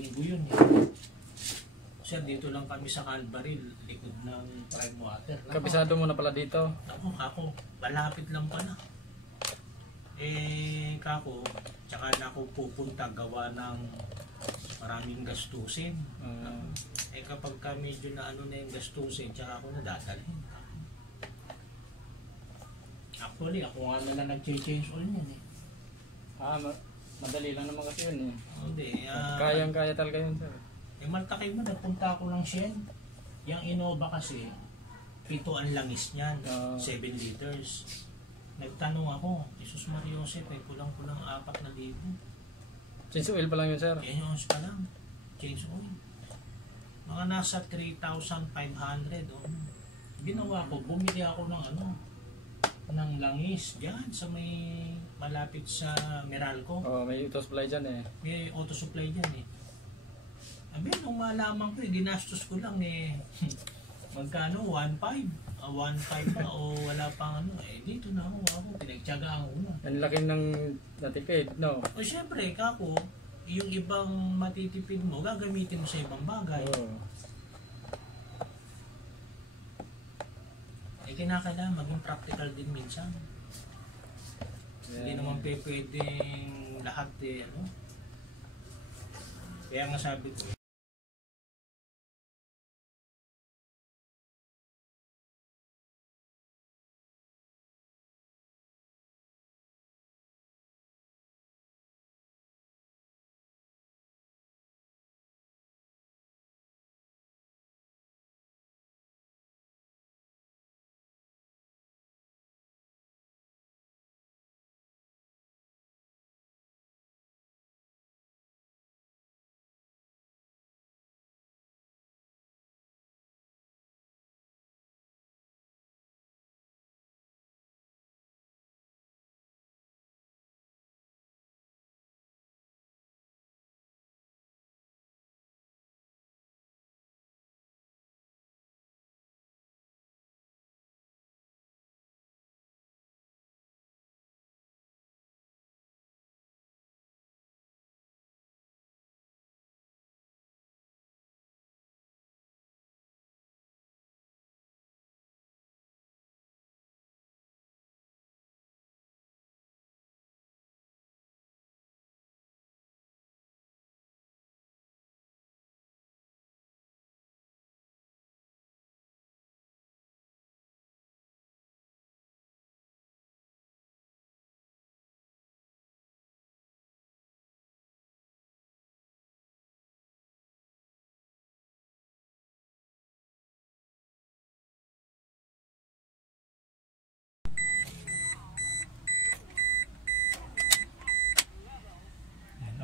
linggo yun eh. Sir, dito lang kami sa Calvary, likod ng Prime Water. Kabisado mo na pala dito? Ako, malapit lang pala. Kako, tsaka na ako pupunta gawa ng maraming gastusin. Kapag ka medyo na ano na yung gastusin, tsaka ako nadadalhin. Actually, ako nga na nag-change oil yan eh. Madali lang naman kasi yun eh. Hindi. Kayang-kaya talaga yun, sir. Maltakay mo, nagpunta ako ng Shen. Yung Innova kasi, 7 ang langis niyan, 7 liters. Nagtanong ako, Jesus Mariosep, kulang-kulang 4,000. Change oil pa lang yun, sir? Change oil pa lang. Change oil. Mga nasa 3,500. Ginawa ko, bumili ako ng langis diyan sa may malapit sa Meralco. May auto supply dyan eh. May auto supply dyan eh. Nung malaman ko, ginastos ko lang eh. Magkano? 1.5? 1.5 pa o wala pang dito na ako. Pinagtyagaan ko na. Ang laki ng natipid, no? O syempre, kako, yung ibang matitipid mo, gagamitin mo sa ibang bagay. Kinakailangan maging practical din minsan. Hindi naman pwedeng lahat Kaya nga sabi ko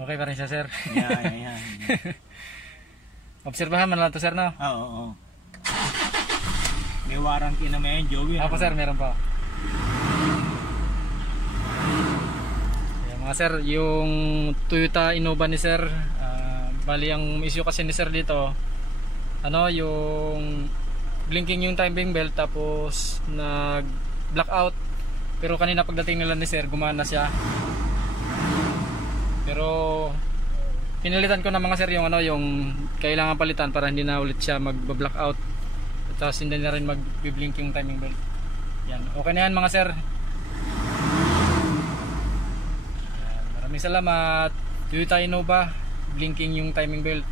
okay pa rin siya, sir. yan. Obserbahan man lang to, sir, no? Oo. May warranty na may Joey. Ako, sir, meron pa. Mga sir, yung Toyota Innova ni sir, bali ang issue kasi ni sir dito, yung blinking yung timing belt, tapos nag blackout. Pero kanina pagdating nila ni sir, gumana siya. Pero pinalitan ko na mga sir yung yung kailangan palitan para hindi na ulit siya mag-blackout. Tapos hindi na rin mag-blink yung timing belt. Yan, okay na yan mga sir. Maraming salamat. Toyota Innova, blinking yung timing belt.